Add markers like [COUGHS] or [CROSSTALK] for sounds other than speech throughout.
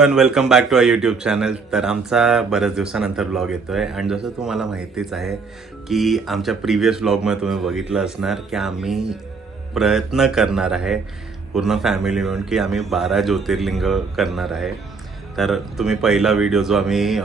And welcome back to I YouTube channel तर आमचा बऱ्याच दिवसानंतर ब्लॉग येतोय. आणि जसं तुम्हाला माहितीच आहे की आमच्या प्रिव्हियस ब्लॉगमध्ये तुम्ही बघितलं असणार की आम्ही प्रयत्न करणार आहे पूर्ण फॅमिली मिळून की आम्ही बारा ज्योतिर्लिंग करणार आहे. तर तुम्ही पहिला व्हिडिओ जो आम्ही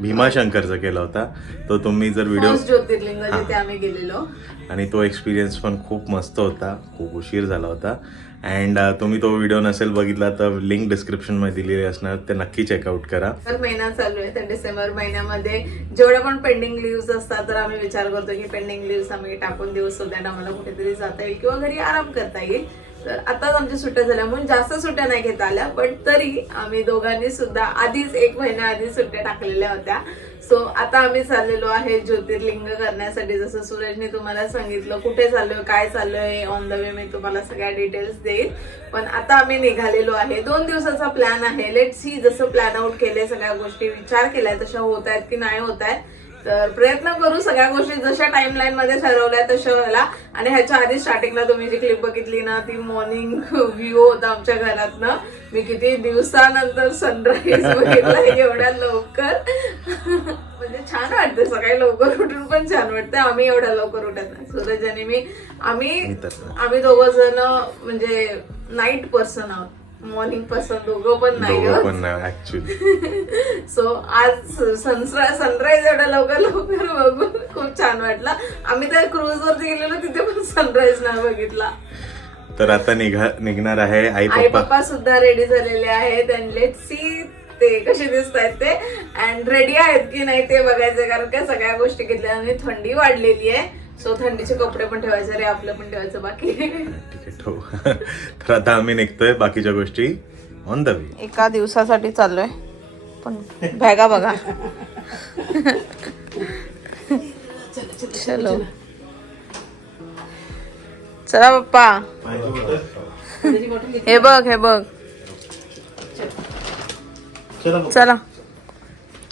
भीमाशंकरचा केला होता तो तुम्ही जर व्हिडिओ ज्योतिर्लिंग आम्ही गेलेलो. आणि तो एक्सपिरियन्स पण खूप मस्त होता खूप उशीर झाला होता. अँड uh, तुम्ही तो व्हिडिओ नसेल बघितला तर लिंक डिस्क्रिप्शनमध्ये दिलेली असणार. ते नक्की चेकआउट करा. तर महिना चालू आहे तर डिसेंबर महिन्यामध्ये जेवढ्या पण पेंडिंग लिव्ह असतात तर आम्ही विचार करतो की पेंडिंग लिव्ह आम्ही टाकून देऊ सो दॅट आम्हाला कुठेतरी जाता येईल किंवा घरी आराम करता येईल. तर आताच आमच्या सुट्ट्या झाल्या म्हणून जास्त सुट्ट्या नाही घेता आल्या पण तरी आम्ही दोघांनी सुद्धा आधीच एक महिना आधी सुट्ट्या टाकलेल्या होत्या. सो आता आम्ही चाललेलो आहे ज्योतिर्लिंग करण्यासाठी. जसं सूरजने तुम्हाला सांगितलं कुठे चाललोय काय चाललोय ऑन द वे मी तुम्हाला सगळ्या डिटेल्स देईल. पण आता आम्ही निघालेलो आहे. दोन दिवसाचा प्लॅन आहे. लेट सी जसं प्लॅन आउट केले सगळ्या गोष्टी विचार केलाय तशा होत आहेत की नाही होत आहेत. तर प्रयत्न करू सगळ्या गोष्टी जशा टाइमलाईन मध्ये ठरवल्या तशा व्हायला. आणि ह्याच्या आधी स्टार्टिंगला तुम्ही जी क्लिप बघितली ना ती मॉर्निंग व्ह्यू [LAUGHS] होता आमच्या घरातनं. मी किती दिवसानंतर सनराईज बघितला एवढ्या लवकर. म्हणजे छान वाटतं सकाळी लवकर उठून पण छान वाटतं आम्ही एवढ्या लवकर उठत नाही. सूरज आणि मी आम्ही. आम्ही दोघं जण म्हणजे नाईट पर्सन आहोत. मॉर्निंग पर्सन दोघं पण नाही सो [LAUGHS] आज सनराईज एवढ्या लवकर लवकर बघून खूप छान वाटलं. आम्ही त्या क्रूज वरती गेलेलो तिथे पण सनराईज नाही बघितला. तर आता निघा निघणार आहे आई आई पप्पा. पप्पा सुद्धा रेडी झालेले आहेत अँड लेट सी ते कसे दिसत आहेत ते. अँड रेडी आहेत की नाही ते बघायचं कारण का सगळ्या गोष्टी घेतल्या आणि थंडी वाढलेली आहे. सो थंडीचे कपडे पण ठेवायचे रे आपलं पण ठेवायचं बाकी. ठीक आहे ठेवू तर आता आम्ही निघतोय बाकीच्या गोष्टी ऑन द वे एका दिवसासाठी चाललोय. पण बॅगा बघा. चलो. चला पप्पा. हे बघ हे बघ. चला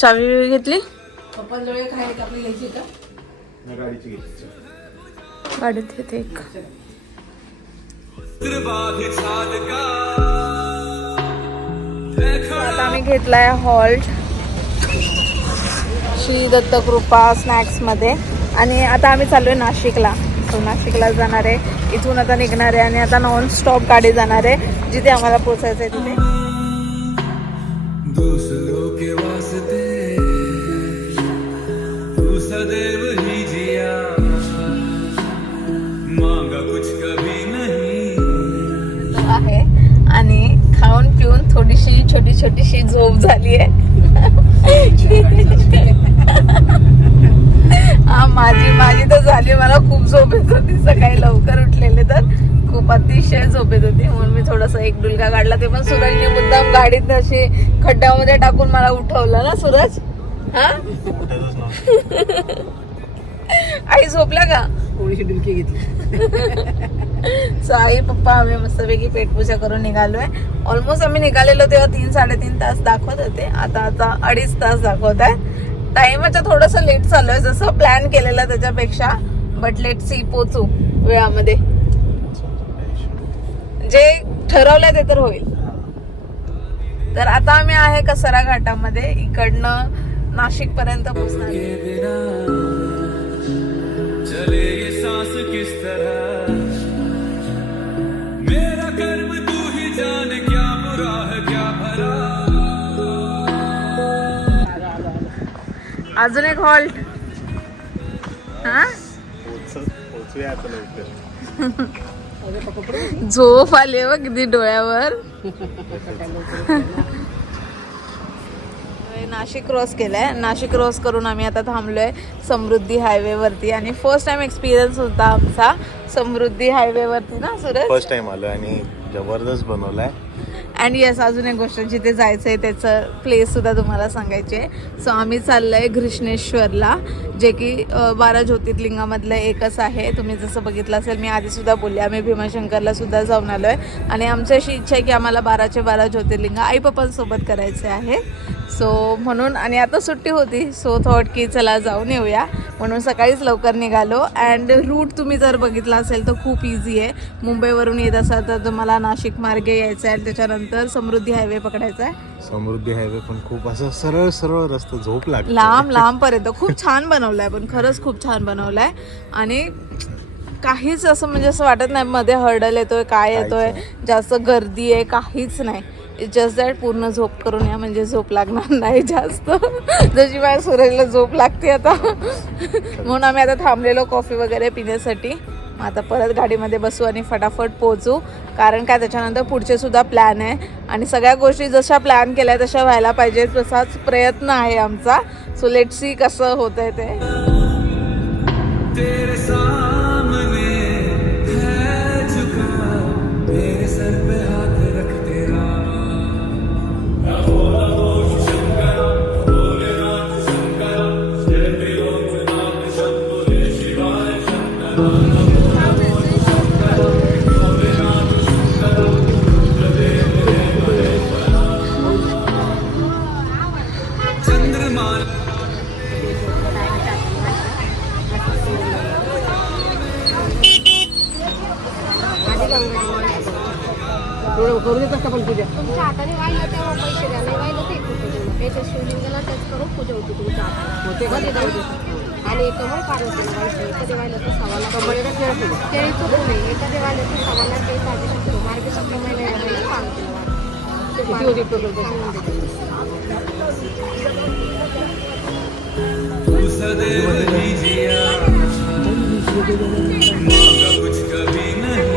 चावी घेतली? गाडीत येते एक. आता आम्ही घेतलाय हॉल्ट. श्री दत्तकृपा स्नॅक्समध्ये आणि आता आम्ही चाललोय नाशिकला. सो नाशिकला जाणार आहे. इथून आता निघणार आहे आणि आता नॉन स्टॉप गाडी जाणार आहे जिथे आम्हाला पोचायचं आहे तिथे. दूसरों के वास्ते तू सदैव ही जिया. मांगा कुछ कभी नहीं. आहे. आणि खाऊन पिऊन थोडीशी छोटी छोटीशी झोप झाली आहे. [LAUGHS] [LAUGHS] हा माझी माझी तर झाली. मला खूप झोप येत होती. सकाळी लवकर उठलेले तर खूप अतिशय झोप येत होती. म्हणून मी थोडासा एक डुलका काढला. ते पण सूरजने मुद्दाम गाडीत अशी खड्ड्यामध्ये टाकून मला उठवलं ना सूरज? हा? आई झोपल्या का? थोडीशी डुलकी घेतली? [LAUGHS] सो आई पप्पा आम्ही मस्तपैकी पेटपूजा करून निघालोय. ऑलमोस्ट आम्ही निघालेलो तेव्हा तीन साडेतीन तास दाखवत होते. आता आता अडीच तास दाखवत आहे. टाइमच्या थोडस लेट चालू आहे. जसं प्लॅन केलेला त्याच्यापेक्षा बट लेट सी पोचू वेळामध्ये. जे ठरवलंय ते तर होईल. तर आता आम्ही आहे कसरा घाटामध्ये. इकडनं नाशिक पर्यंत पोचणार अजून एक हॉल्ट हा? झोप आली बघ किती डोळ्यावर. नाशिक क्रॉस केलाय. नाशिक क्रॉस करून आम्ही आता थांबलोय समृद्धी हायवे वरती. आणि फर्स्ट टाइम एक्सपिरियन्स होता आमचा समृद्धी हायवे वरती ना सुरत फर्स्ट टाइम आलो आणि जबरदस्त बनवलाय. अँड येस अजून एक गोष्ट जिथे जायचं आहे त्याचं प्लेससुद्धा तुम्हाला सांगायचे सो आम्ही चाललं आहे घृष्णेश्वरला जे की बारा ज्योतिर्लिंगामधलं एकच आहे. तुम्ही जसं बघितलं असेल मी आधीसुद्धा बोलले आम्ही भीमाशंकरला सुद्धा जाऊन आहे आणि आमची अशी इच्छा आहे की आम्हाला बाराचे बारा ज्योतिर्लिंग आई पप्पांसोबत करायचे आहे. सो म्हणून आणि आता सुट्टी होती सो थॉट की चला जाऊन येऊया. म्हणून सकाळीच लवकर निघालो. अँड रूट तुम्ही जर बघितला असेल तर खूप इझी आहे. मुंबईवरून येत असाल तर तुम्हाला नाशिक मार्गे यायचं आहे. त्याच्यानंतर समृद्धी हायवे पकडायचा आहे. समृद्धी हायवे पण खूप असं सरळ सरळ रस्ता झोप लागते. लांब लांब पर्यंत. खूप छान बनवलाय पण खरंच खूप छान बनवलाय. आणि काहीच असं म्हणजे असं वाटत नाही मध्ये हर्डल येतोय काय येतोय जास्त गर्दी आहे काहीच नाही. जस्ट दॅट पूर्ण झोप करून या म्हणजे झोप लागणार नाही जास्त. जशी माझ्या सूरजला झोप लागते आता. म्हणून आम्ही आता थांबलेलो कॉफी वगैरे पिण्यासाठी. मग आता परत गाडीमध्ये बसू आणि फटाफट पोहोचू. कारण काय त्याच्यानंतर पुढचे सुद्धा प्लॅन आहे. आणि सगळ्या गोष्टी जशा प्लॅन केल्या तशा व्हायला पाहिजे तसाच प्रयत्न आहे आमचा. सो लेट सी कसं होत आहे ते करू देतात का पण पूजा. तुमच्या हाताने वाहिलं तेव्हा पैसे द्या नाही वाहिलं ते त्याच्या शिवलिंगाला टच करून पूजा होती तुमच्या हाताने मध्ये जाऊ दे. आणि कमळ पार्वतीला व्हायचं एखादे वाहिलं तर सव्वा लाख केळीचं फुल आहे एखादे वाहिलं तर लाख केळी साजू शकतो मार्गशीर्ष महिना या महिन्यात पार्वतीला वाहतो. ते किती होते. तू सदैव कुछ कभी नहीं.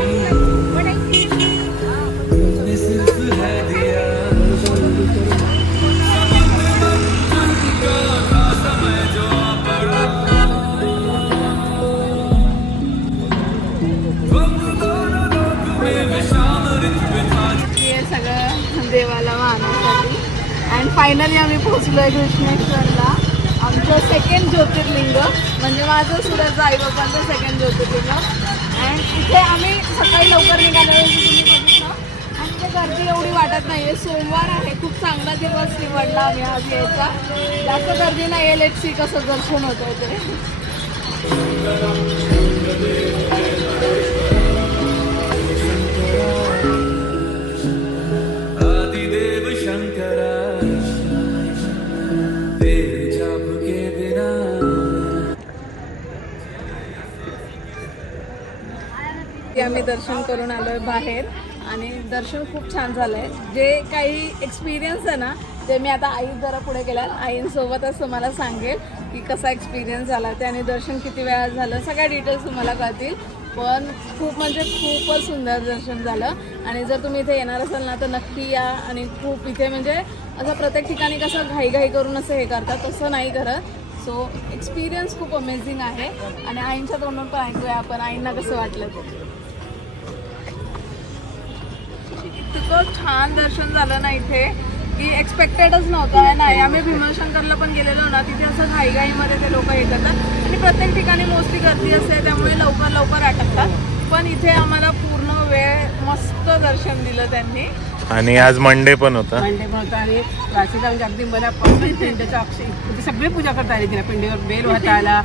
ठिकाणी आम्ही पोहोचलो आहे कृष्णेश्वरला आमचं सेकंड ज्योतिर्लिंग म्हणजे माझं सुराचं आई बाबांचं सेकंड ज्योतिर्लिंग. अँड इथे आम्ही सकाळी लवकर निघाल्यावर तुम्ही बघितलं. आणि ते गर्दी एवढी वाटत नाही आहे सोमवार आहे. खूप चांगला दिवस निवडला आम्ही आज यायचा. जास्त गर्दी नाही आहे लेट सी कसं दर्शन होतं ते. आम्ही दर्शन करून आलोय बाहेर आणि दर्शन खूप छान झालंय. जे काही एक्सपिरियन्स आहे ना ते मी आता आई जरा पुढे केल्या आईंसोबतच तुम्हाला सांगेल की कसा एक्सपिरियन्स झाला. ते आणि दर्शन किती वेळा झालं सगळ्या डिटेल्स तुम्हाला कळतील. पण खूप म्हणजे खूपच सुंदर दर्शन झालं. आणि जर तुम्ही इथे येणार असाल ना तर नक्की या आणि खूप इथे म्हणजे असं प्रत्येक ठिकाणी कसं घाईघाई करून असं हे करतात तसं नाही करत सो एक्सपिरियन्स खूप अमेझिंग आहे. आणि आईंच्या तोंडून पण ऐकूया आपण. आईंना कसं वाटलं ते? इतकं छान दर्शन झालं ना इथे की एक्सपेक्टेडच नव्हतं. आहे नाही आम्ही भीमाशंकरला पण गेलेलो ना तिथे असं घाईघाईमध्ये ते लोक हे करतात आणि प्रत्येक ठिकाणी मोस्टली गर्दी असते त्यामुळे लवकर लवकर अटकतात. पण इथे आम्हाला पूर्ण वेळ मस्त दर्शन दिलं त्यांनी. आणि आज मंडे पण होता. मांडे पण होता आणि राशीला म्हणजे अगदी मनापासून पिंडीच्या अक्षय म्हणजे सगळे पूजा करता आली तिला. पिंडीवर बेल वाहता आला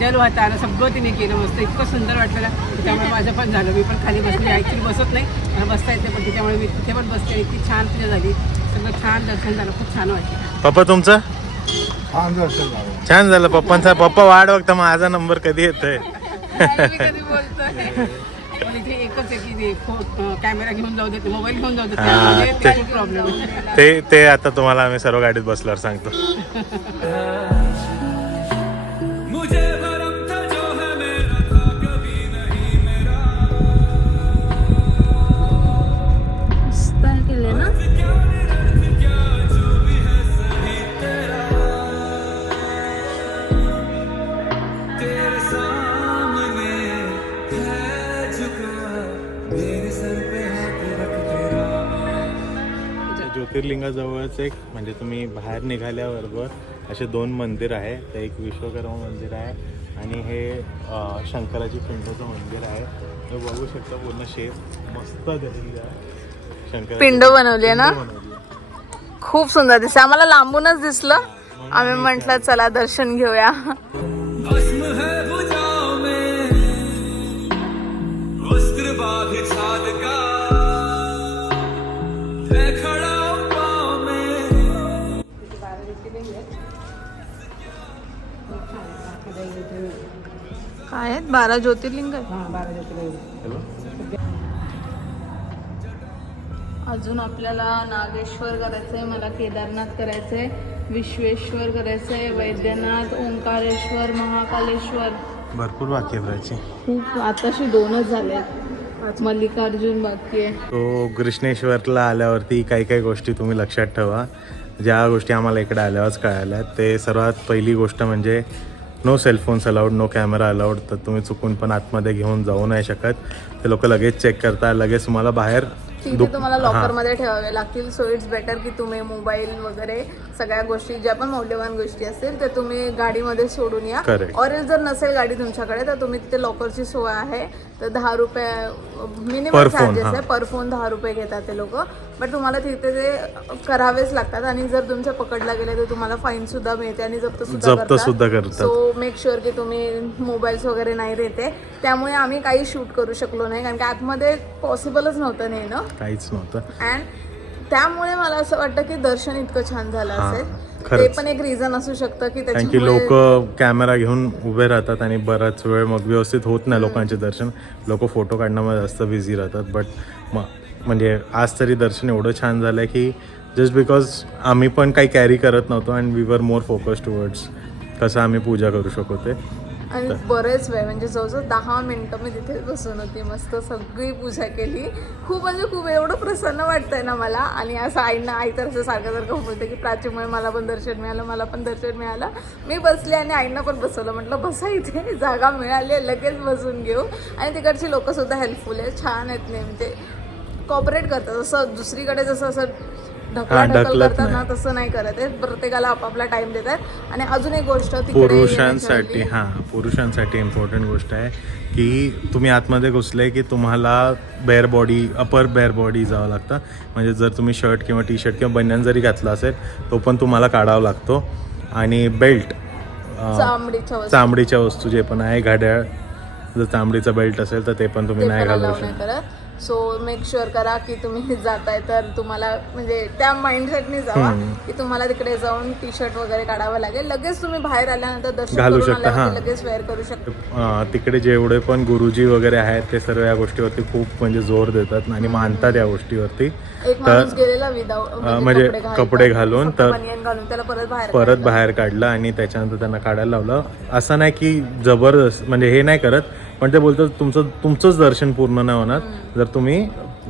जल वाहता आला सगळं तिने केलं मस्त. इतकं सुंदर वाटलं ना त्यामुळे माझं पण झालं. मी पण खाली बसली. ॲक्च्युली बसत नाही. मला बसता येते पण त्याच्यामुळे मी तिथे पण बसते आणि इतकी छान पूजा झाली. सगळं छान दर्शन झालं. खूप छान वाटलं. पप्पा तुमचं? छान झालं. पप्पांचा पप्पा वाढ बघता माझा नंबर कधी येतोय. आई मी कधी बोलतोय. पण इथे एकच आहे की ते फो- कॅमेरा घेऊन जाऊ देते मोबाईल घेऊन जाऊ देते. ते- प्रॉब्लेम आहे. ते ते आता तुम्हाला आम्ही सर्व गाडीत बसल्यावर सांगतो. [LAUGHS] ज्योतिर्लिंगाजवळच एक म्हणजे तुम्ही बाहेर निघाल्याबरोबर असे दोन मंदिर आहे. ते एक विश्वकर्मा मंदिर आहे आणि हे शंकराची पिंडचं मंदिर आहे. हे बघू शकता पूर्ण शेप. मस्त आहे. शंकराची पिंड बनवली आहे ना? खूप सुंदर दिसते. आम्हाला लांबूनच दिसलं. आम्ही म्हंटल चला दर्शन घेऊया. काय आहेत? बारा ज्योतिर्लिंग आहेत. हा बारा ज्योतिर्लिंग. अजून आपल्याला नागेश्वर करायचंय मला केदारनाथ करायचंय विश्वेश्वर करायचंय वैद्यनाथ ओंकारेश्वर महाकालेश्वर. भरपूर बाकी आहे करायची खूप आताशी दोनच झाले मल्लिकार्जुन बाकी आहे. तो कृष्णेश्वरला आल्यावरती काही काही गोष्टी तुम्ही लक्षात ठेवा. ज्या गोष्टी आम्हाला इकडे आल्यावरच कळाल्या ते सर्वात पहिली गोष्ट म्हणजे no cellphones allowed no camera allowed तर तुम्ही चुकून पण आतमध्ये घेऊन जाऊ नाही शकत. ते लोक लगेच चेक करतात लगेच तुम्हाला बाहेर तुम्हाला हां. लॉकरमध्ये ठेवावे लागतील. सो इट्स बेटर की तुम्ही मोबाईल वगैरे सगळ्या गोष्टी ज्या पण मौल्यवान गोष्टी असतील ते तुम्ही गाडीमध्ये सोडून या. और जर नसेल गाडी तुमच्याकडे तर तुम्ही तिथे लॉकरची सोय आहे. तर दहा रुपये मिनिमम चार्जेस. आहे. पर फोन दहा रुपये घेतात ते लोक. बट तुम्हाला तिथे ते करावेच लागतात. आणि जर तुमच्या पकडला गेले तर तुम्हाला फाईन सुद्धा मिळते आणि जप्त सुद्धा जप्त सुद्धा करतात. सो मेक शुअर की तुम्ही मोबाईल्स वगैरे नाही देते. त्यामुळे आम्ही काही शूट करू शकलो नाही. कारण की आतमध्ये पॉसिबलच नव्हतं नेणं. काहीच नव्हतं. अँड त्यामुळे मला असं वाटतं की दर्शन इतकं छान झालं असेल. ते खरंच. पण एक रिझन असू शकतं की कारण की त्याच्यामुळे लोक कॅमेरा घेऊन उभे राहतात आणि बराच वेळ मग व्यवस्थित होत नाही लोकांचे दर्शन. लोक फोटो काढण्यामध्ये जास्त बिझी राहतात. बट म्हणजे आज तरी दर्शन एवढं छान झालं की जस्ट बिकॉज आम्ही पण काही कॅरी करत नव्हतो and we were more focus towards कसं आम्ही पूजा करू शकतो ते. आणि बरेच वेळ म्हणजे जवळजवळ दहा मिनिटं मी तिथे बसून होती मस्त सगळी पूजा केली. खूप म्हणजे खूप एवढं प्रसन्न वाटतंय ना मला. आणि असं आईना आई तर असं सारखं सारखं बोलते की प्राचीमुळे मला पण दर्शन मिळालं मला पण दर्शन मिळालं. मी बसले आणि आईंना पण बसवलं. म्हटलं बसा इथे जागा मिळाली आहे, लगेच बसून घेऊ. आणि तिकडची लोक सुद्धा हेल्पफुल आहे छान आहेत म्हणजे कॉपरेट करतात. जसं दुसरीकडे जसं असं ढकला हा, ढकल ढकलत करतात ना नाही. तसं नाही करत आहे. प्रत्येकाला आपापला टाइम देतात आणि अजून एक गोष्ट तिकडे पुरुषांसाठी हां पुरुषांसाठी इम्पॉर्टंट गोष्ट आहे की तुम्ही आतमध्ये घुसले की तुम्हाला bare body upper bare body जावं लागतं. म्हणजे जर तुम्ही शर्ट किंवा टी शर्ट किंवा बन्यान जरी घातला असेल तो पण तुम्हाला काढावा लागतो. आणि बेल्ट चामडीच्या वस्तू. चामडीच्या वस्तू जे पण आहे घड्याळ जर चामडीचा बेल्ट असेल तर ते पण तुम्ही ते नाही पण घालू नाही शकत. करत. सो मेक शुअर करा की तुम्ही [LAUGHS] जाताय तर तुम्हाला म्हणजे त्या माइंडसेटने जावा. की तुम्हाला तिकडे जाऊन टी शर्ट वगैरे काढावं लागेल लगेच तुम्ही बाहेर आल्यानंतर दर्शन घालू शकता, हां. लगेच वेअर करू शकता तिकडे जेवढे पण गुरुजी वगैरे आहेत ते सर्व या गोष्टीवरती खूप म्हणजे जोर देतात आणि मानतात या गोष्टीवरती गेलेला विदाउट म्हणजे कपडे घालून तर- बनियन घालून त्याला परत बाहेर परत. बाहेर काढलं आणि त्याच्यानंतर त्यांना काढायला लावलं असं नाही की जबरदस्त म्हणजे हे नाही करत पण ते बोलतात तुमचं तुमचंच दर्शन पूर्ण नाही होणार. जर तुम्ही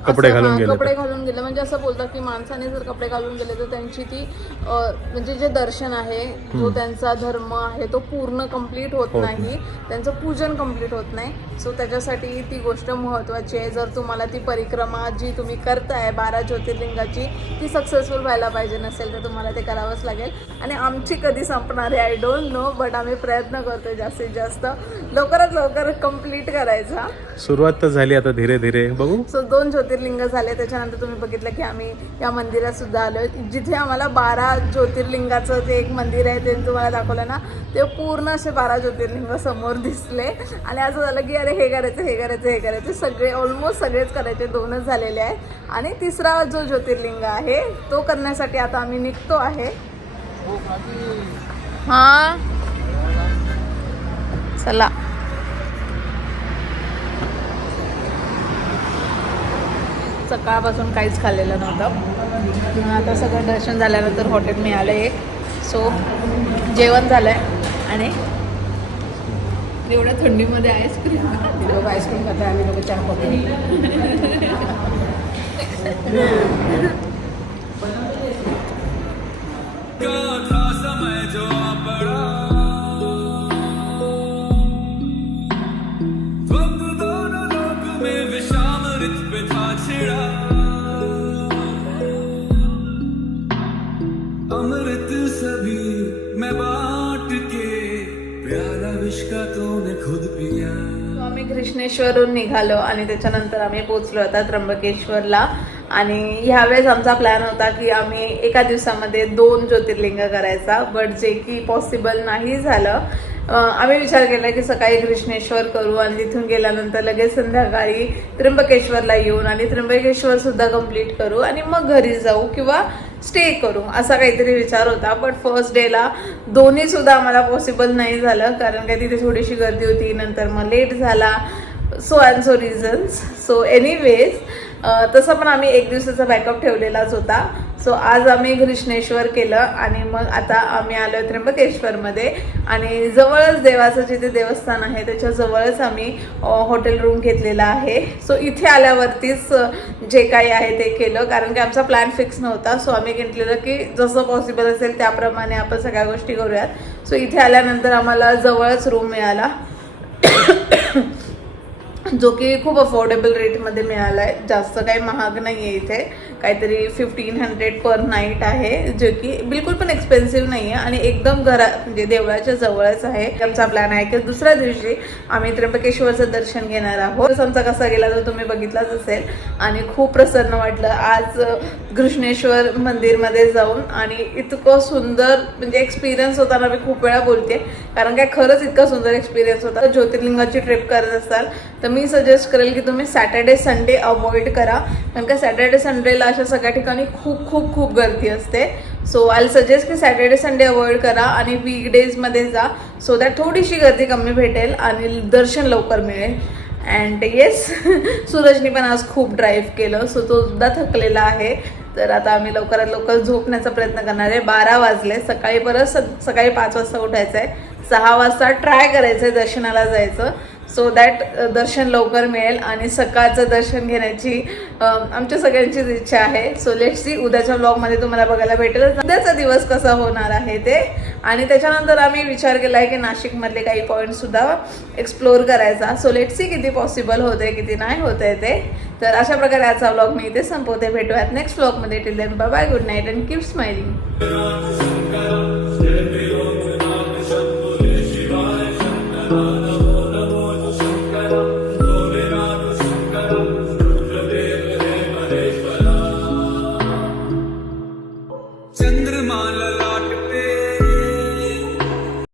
कपडे घालून गेले कपडे. घालून गेले. म्हणजे असं बोलतात की माणसाने जर कपडे घालून गेले तर त्यांची ती म्हणजे जे दर्शन आहे जो त्यांचा धर्म आहे तो पूर्ण कंप्लीट होत नाही. त्यांचं पूजन कंप्लीट होत नाही. सो त्याच्यासाठी ती गोष्ट महत्वाची आहे. जर तुम्हाला ती परिक्रमा जी तुम्ही करताय बारा ज्योतिर्लिंगाची ती सक्सेसफुल व्हायला पाहिजे नसेल तर तुम्हाला ते करावंच लागेल. आणि आमची कधी संपणार आहे आय डोंट नो बट आम्ही प्रयत्न करतोय जास्तीत जास्त. लवकरात लवकर कंप्लीट करायचा. सुरुवात तर झाली आता धीरे धीरे. बघू. सो दोन ज्योतिर्लिंग झाले त्याच्यानंतर तुम्ही बघितलं की आम्ही या मंदिरात सुद्धा आलोय. जिथे आम्हाला बारा ज्योतिर्लिंगाचं ते एक मंदिर आहे ते तुम्हाला दाखवलं ना ते पूर्ण असे बारा ज्योतिर्लिंग समोर दिसले. आणि असं झालं की अरे हे करायचं हे करायचं हे करायचं. सगळे ऑलमोस्ट सगळेच करायचे दोनच झालेले आहेत आणि तिसरा जो ज्योतिर्लिंग आहे तो करण्यासाठी आता आम्ही निघतो आहे. हा. चला. सकाळपासून काहीच खाल्लेलं नव्हतं. किंवा आता सगळं दर्शन झाल्यानंतर हॉटेल मिळालं एक. सो जेवण झालंय आणि एवढ्या थंडीमध्ये आईस्क्रीम लोक आईस्क्रीम खातात आम्ही लोक चहा कॉफी [LAUGHS] आम्ही कृष्णेश्वरहून निघालो आणि त्याच्यानंतर आम्ही पोचलो आता त्र्यंबकेश्वरला. आणि ह्यावेळेस आमचा प्लॅन होता की आम्ही एका दिवसामध्ये दोन ज्योतिर्लिंग करायचा बट जे की पॉसिबल नाही झालं. आम्ही विचार केला की सकाळी कृष्णेश्वर करू आणि तिथून गेल्यानंतर लगेच संध्याकाळी त्र्यंबकेश्वरला येऊन आणि त्र्यंबकेश्वर सुद्धा कंप्लीट करू आणि मग घरी जाऊ किंवा स्टे करू असा काहीतरी विचार होता. बट फर्स्ट डेला दोन्ही सुद्धा आम्हाला पॉसिबल नाही झालं कारण काय तिथे थोडीशी गर्दी होती नंतर मग लेट झाला. So and so reasons so anyways तसं पण आम्ही एक दिवसाचा बॅकअप ठेवलेलाच होता. सो आज आम्ही घृष्णेश्वर केलं आणि मग आता आम्ही आलो त्र्यंबकेश्वरमध्ये. आणि जवळच देवाचं जिथे देवस्थान आहे त्याच्या जवळच आम्ही हॉटेल रूम घेतलेला आहे. सो इथे आल्यावरतीच जे काही आहे ते केलं. कारण की आमचा प्लॅन फिक्स नव्हता. सो आम्ही घेतलेलं की जसं पॉसिबल असेल त्याप्रमाणे आपण सगळ्या गोष्टी करूयात. सो इथे आल्यानंतर आम्हाला जवळच रूम मिळाला. [COUGHS] जो की खूप अफोर्डेबल रेटमध्ये मिळाला आहे जास्त काही महाग नाही आहे इथे. काहीतरी फिफ्टीन हंड्रेड पर नाईट आहे जे की बिलकुल पण एक्सपेन्सिव्ह नाही आहे आणि एकदम घरा म्हणजे देवळाच्या जवळच आहे. आमचा प्लॅन आहे की दुसऱ्या दिवशी आम्ही त्र्यंबकेश्वरचं दर्शन घेणार आहोत. आमचा कसा गेला तर तुम्ही बघितलाच असेल. आणि खूप प्रसन्न वाटलं. आज घृष्णेश्वर मंदिरमध्ये जाऊन आणि इतकं सुंदर म्हणजे एक्सपिरियन्स होता ना मी खूप वेळा बोलते. कारण काय खरंच इतका सुंदर एक्सपिरियन्स होता. ज्योतिर्लिंगाची ट्रिप करत असाल तर मी सजेस्ट करेल की तुम्ही सॅटर्डे संडे अवॉइड करा. कारण का सॅटर्डे संडेला अशा सगळ्या ठिकाणी खूप खूप खूप गर्दी असते. सो आय सजेस्ट की सॅटर्डे संडे अवॉइड करा आणि वीकडेजमध्ये जा. सो दॅट थोडीशी गर्दी कमी भेटेल आणि दर्शन लवकर मिळेल. अँड येस [LAUGHS] सूरजनी पण आज खूप ड्राईव्ह केलं. सो तो सुद्धा थकलेला आहे. तर आता आम्ही लवकरात लवकर झोपण्याचा प्रयत्न करणार आहे. बारा वाजले. सकाळी परत सकाळी पाच वाजता उठायचं आहे सहा वाजता ट्राय करायचं आहे दर्शनाला जायचं. सो दॅट दर्शन लवकर मिळेल आणि सकाळचं दर्शन घेण्याची आमच्या सगळ्यांचीच इच्छा आहे. सो लेट सी उद्याच्या ब्लॉगमध्ये तुम्हाला बघायला भेटेल उद्याचा दिवस कसा होणार आहे ते. आणि त्याच्यानंतर आम्ही विचार केला आहे की नाशिकमधले काही पॉईंटसुद्धा एक्सप्लोअर करायचा. सो लेट सी किती पॉसिबल होते किती नाही होत आहे ते. तर अशा प्रकारे आजचा ब्लॉग मी इथे संपवते. भेटूयात नेक्स्ट ब्लॉगमध्ये till then bye good night and keep smiling Bye.